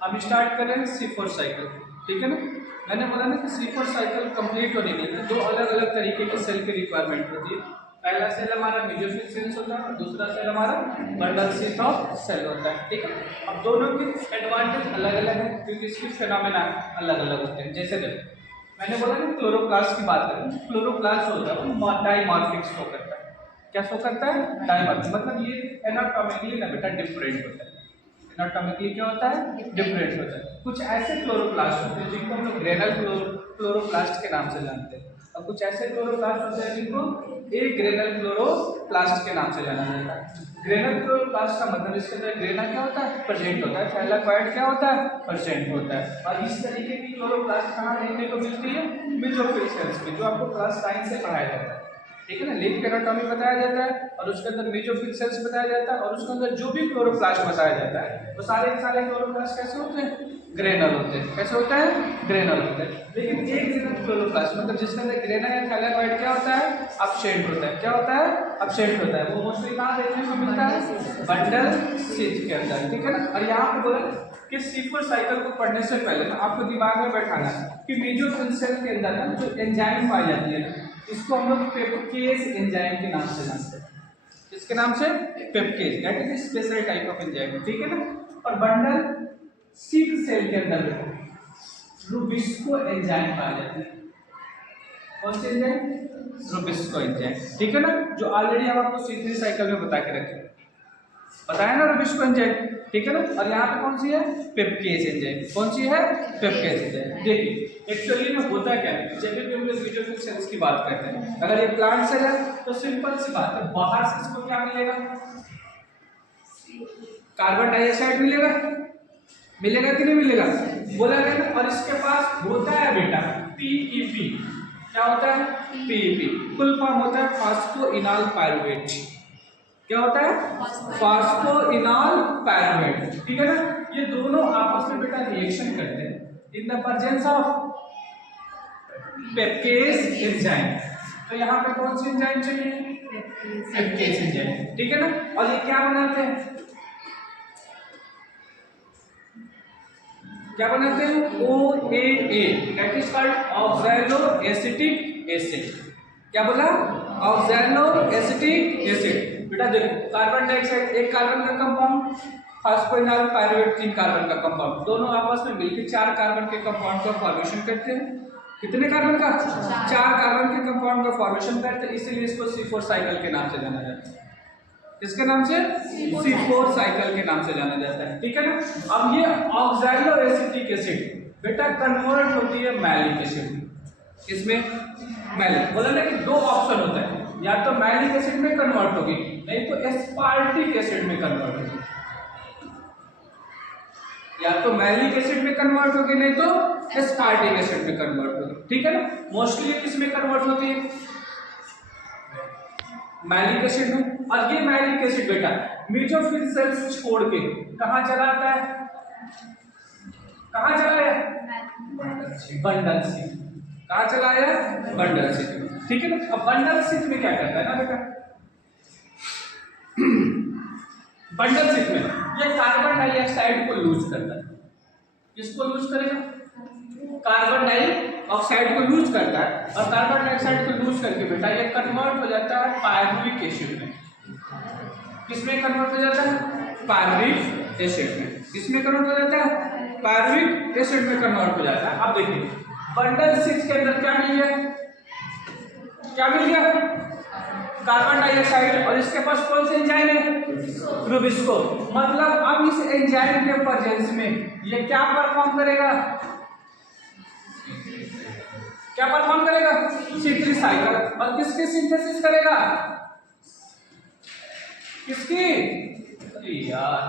हम स्टार्ट कर रहे हैं C4 साइकिल, ठीक है ना। मैंने बोला ना कि C4 साइकिल कंप्लीट होने के लिए दो अलग अलग तरीके के सेल की रिक्वायरमेंट होती है। पहला सेल हमारा मेसोफिल सेल्स होता है और दूसरा सेल हमारा बंडल शीथ ऑफ सेल होता है, ठीक है। अब दोनों के एडवांटेज अलग अलग है क्योंकि इसके फिनोमेना अलग अलग होते हैं। जैसे देखो मैंने बोला ना क्लोरोप्लास्ट की बात करें, क्लोरोप्लास्ट होता है वो डाइमॉर्फिक शो करता है। क्या शो करता है? डाइमॉर्फिक, मतलब ये एनाटॉमिकली ना बेटा डिफरेंट होता है। एनाटॉमिकली क्या होता है? डिफरेंट होता है। कुछ ऐसे क्लोरोप्लास्ट होते हैं जिनको हम लोग ग्रेनल क्लोरोप्लास्ट के नाम से जानते हैं और कुछ ऐसे क्लोरोप्लास्ट होते हैं जिनको एक ग्रेनल क्लोरोप्लास्ट के नाम से जाना जाता है। ग्रेनल क्लोरोप्लास्ट का मतलब इसके अंदर ग्रेना क्या होता है? प्रेजेंट होता है। थैलाकॉइड क्या होता है? प्रेजेंट होता है। और इस तरीके की क्लोरोप्लास्ट कहाँ देखने को मिलती है? मेसोफिल सेल्स में, जो आपको क्लास 9 से पढ़ाया जाता है, ठीक है ना। लीफ एनाटॉमी बताया जाता है और उसके अंदर मेसोफिल सेल्स बताया जाता है और उसके अंदर जो भी क्लोरोप्लास्ट बताया जाता है वो सारे के सारे क्लोरोप्लास्ट कैसे होते हैं? ग्रेनल होते हैं। कैसे होता है? ग्रेनल होते हैं। लेकिन एक ग्रेनल क्लोरोप्लास्ट मतलब जिसके अंदर ग्रेना या थैलाकॉइड क्या होता है? एब्सेंट होता है। क्या होता है? एब्सेंट होता है। वो मोस्टली कहाँ देखने को मिलता है? बंडल शीथ के अंदर, ठीक है ना। और यहाँ पे बोला कि C4 साइकिल को पढ़ने से पहले ना आपको दिमाग में बैठाना कि मेसोफिल सेल के अंदर ना जो एंजाइम पाई जाती है ना, इसको हम लोग पेप्केज एंजाइम के नाम से जानते हैं। किसके नाम से? पेप्केज, that is special type of enzyme, ठीक है ना। और बंडल शीथ सेल के अंदर रूबिस्को एंजाइम पाया जाता है। कौन से एंजाइम? रूबिस्को एंजाइम, ठीक है ना, जो ऑलरेडी हम आपको C3 साइकिल में बता के रखे, बताया ना रूबिस्को एंजाइम, ठीक है ना। और यहाँ पे कौन सी है? पेप्केज एंजाइम। कौन सी है? पेप्केज एंजाइम। देखिए एक्चुअली में होता क्या है, जब भी हम लोग मेसोफिल सेल्स की बात करते हैं, अगर ये प्लांट सेल है तो सिंपल सी बात है, बाहर से इसको क्या मिलेगा? कार्बन डाइऑक्साइड मिलेगा। मिलेगा कि नहीं मिलेगा? बोला गया ना। और इसके पास होता है बेटा पीईपी। क्या होता है? पीईपी। फुल फॉर्म होता है फास्फोइनॉल पायरुवेट। क्या होता है? फास्फोइनॉल पायरुवेट, ठीक है ना। ये दोनों आपस में बेटा रिएक्शन करते हैं इन द प्रेजेंस ऑफ पेप्केज एंजाइम। तो यहाँ पे कौन सी एंजाइम चाहिए? पेप्केज एंजाइम, ठीक है ना। और ये क्या बनाते हैं? क्या बनाते हैं? OAA, that is called oxaloacetic acid. क्या बोला? Oxaloacetic acid. बेटा देखो कार्बन डाइऑक्साइड एक कार्बन का कंपाउंड, फास्फोइनॉल पायरुवेट 3 कार्बन का कंपाउंड, दोनों आपस में मिलकर 4 कार्बन के कंपाउंड का फॉर्मेशन करते हैं। कितने कार्बन का? 4 कार्बन के कंपाउंड का फॉर्मेशन करते हैं, इसीलिए इसको C4 साइकिल के नाम से जाना जाता है। किसके नाम से? C4 साइकिल के नाम से जाना जाता है, ठीक है ना। अब ये ऑक्सैलोएसिटिक एसिड बेटा कन्वर्ट होती है मैलिक एसिड में। इसमें मैलिक बोला ना कि दो ऑप्शन होता है, या तो मैलिक एसिड में कन्वर्ट होगी नहीं तो एस्पार्टिक एसिड में कन्वर्ट होगी। या तो मैलिक एसिड में कन्वर्ट होगी नहीं तो एस्पार्टिक एसिड में कन्वर्ट होगी, ठीक है ना। मोस्टली किस में कन्वर्ट होती है? मैलिक एसिड में। और ये मैलिक एसिड बेटा मेसोफिल सेल्स छोड़ के कहां चला आता है? कहां चला है? Bundle sheath. कहां चला है? बंडल शीथ, ठीक है ना। अब बंडल शीथ में क्या करता है ना बेटा, बंडल शीथ में ये कार्बन डाइऑक्साइड को लूज करता है। किसको लूज करेगा? कार्बन डाइऑक्साइड को लूज करता है। और कार्बन डाइऑक्साइड को लूज करके बेटा ये कन्वर्ट हो जाता है पायरुविक एसिड में। किसमें कन्वर्ट हो जाता है? पायरुविक एसिड में। किसमें कन्वर्ट हो जाता है? पायरुविक एसिड में कन्वर्ट हो जाता है। अब देखिए बंडल शीथ के अंदर क्या मिल गया? क्या मिल गया? Carbon dioxide. और इसके पास कौन सा एंजाइम है? रूबिस्को। मतलब अब इस एंजाइम के प्रेजेंस में ये क्या परफॉर्म करेगा? क्या परफॉर्म करेगा? C3 cycle. और किसकी सिंथेसिस करेगा? किसकी? यार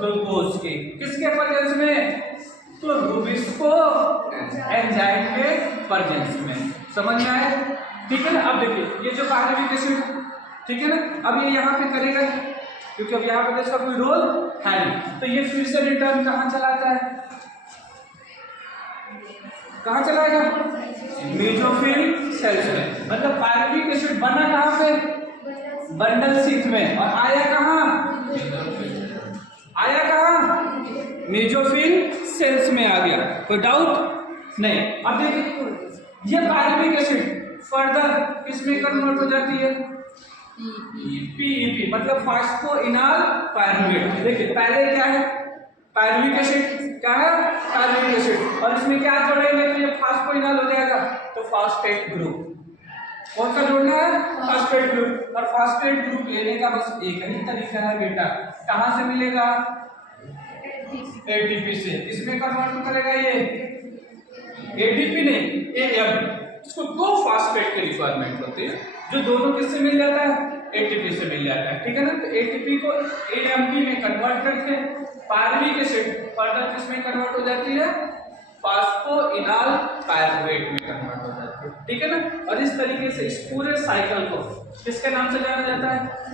ग्लूकोज की। किसके प्रेजेंस में? तो रूबिस्को एंजाइम के प्रेजेंस में। समझ में आया? ठीक है ना। अब देखिए ये जो पायरुविक एसिड, ठीक है ना, अब ये यहाँ पे करेगा क्योंकि अब यहाँ पे इसका कोई रोल है नहीं, तो ये फिर से रिटर्न कहाँ चलाता है? कहाँ चलाएगा? मेसोफिल सेल्स में। मतलब पायरुविक एसिड बना कहाँ पे? बंडल शीथ में। और आया कहाँ? आया कहाँ? मेजोफिल सेल्स में आ गया, कोई डाउट नहीं। अब देखिए ये पायरुविक एसिड फर्दर किसमें कन्वर्ट हो जाती है, पीईपी मतलब फास्फोइनॉल पायरुवेट। देखिए पहले क्या है, पायरुविक एसिड, क्या है पायरुविक एसिड, और इसमें क्या जोड़ेंगे तो ये फास्फोइनॉल हो जाएगा, तो फास्फेट ग्रुप। कौन सा जोड़ना है, फास्फेट ग्रुप। और फास्फेट ग्रुप लेने का बस एक ही तरीका है बेटा, कहां से मिलेगा, एटीपी से। इसमें कन्वर्ट करेगा ये एडीपी नहीं एएम, इसको दो फास्फेट की रिक्वायरमेंट होती है, जो दोनों किससे मिल जाता है, एटीपी से मिल जाता है, ठीक है ना। तो एटीपी को एएमपी में कन्वर्ट करके पायरुविक एसिड फर्दर किसमें कन्वर्ट हो जाती है, फास्फोइनॉल पायरुवेट में कन्वर्ट हो जाती है, ठीक है ना। और इस तरीके से इस पूरे साइकिल को किसके नाम से जाना जाता है,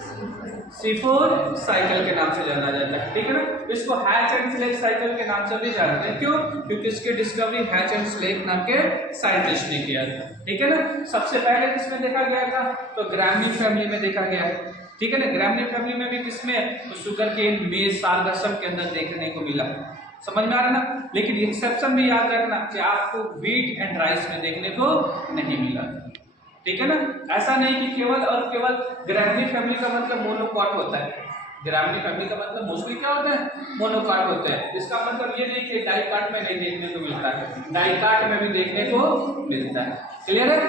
C4 साइकिल के नाम से जाना जाता है, ठीक है ना। इसको हैच एंड स्लेक साइकिल के नाम से भी जानते हैं, क्यों, क्योंकि इसकी डिस्कवरी हैच एंड स्लेक नाम के साइंटिस्ट ने किया था, ठीक है ना। सबसे पहले किसमें देखा गया था, तो ग्रामीण फैमिली में देखा गया है, ठीक है ना। ग्रामीण फैमिली में भी किसमें, तो शुगर केन मेज सारगसम के अंदर देखने को मिला, समझ में आ रहा है ना। लेकिन एक्सेप्शन भी याद रखना कि आपको व्हीट एंड राइस में देखने को नहीं मिला, ठीक है ना। ऐसा नहीं कि केवल और केवल ग्रामीण फैमिली का मतलब मोनोकॉट होता है, ग्रामीण फैमिली का मतलब मोस्टली क्या होता है, मोनोकॉट होता है। इसका मतलब ये नहीं कि डाइकाट में नहीं देखने को मिलता है, डाइकाट में भी देखने को मिलता है, क्लियर है।